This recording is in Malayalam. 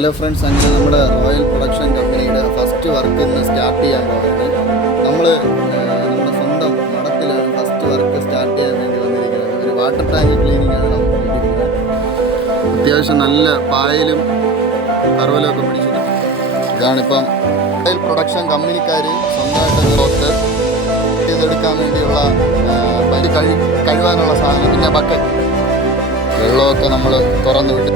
ഹലോ ഫ്രണ്ട്സ്, അങ്ങനെ നമ്മുടെ റോയൽ പ്രൊഡക്ഷൻ കമ്പനിയുടെ ഫസ്റ്റ് വർക്ക് ഇന്ന് സ്റ്റാർട്ട് ചെയ്യാൻ പോകുന്നത്. നമ്മുടെ സ്വന്തം മഠത്തിലാണ് ഫസ്റ്റ് വർക്ക് സ്റ്റാർട്ട് ചെയ്യാൻ വേണ്ടി വന്നിരിക്കുന്നത്. ഒരു വാട്ടർ ടാങ്ക് ക്ലീനിങ് ആണ് നമുക്ക് വേണ്ടിയിരിക്കുന്നത്. അത്യാവശ്യം നല്ല പായലും കറുവലൊക്കെ പിടിച്ചിട്ടുണ്ട്. ഇതാണിപ്പം റോയൽ പ്രൊഡക്ഷൻ കമ്പനിക്കാർ സ്വന്തമായിട്ട് റോത്ത് ചെയ്തെടുക്കാൻ വേണ്ടിയുള്ള കഴുകാനുള്ള സാധനം, പിന്നെ ബക്കറ്റ്, വെള്ളമൊക്കെ നമ്മൾ തുറന്നു വിട്ടു.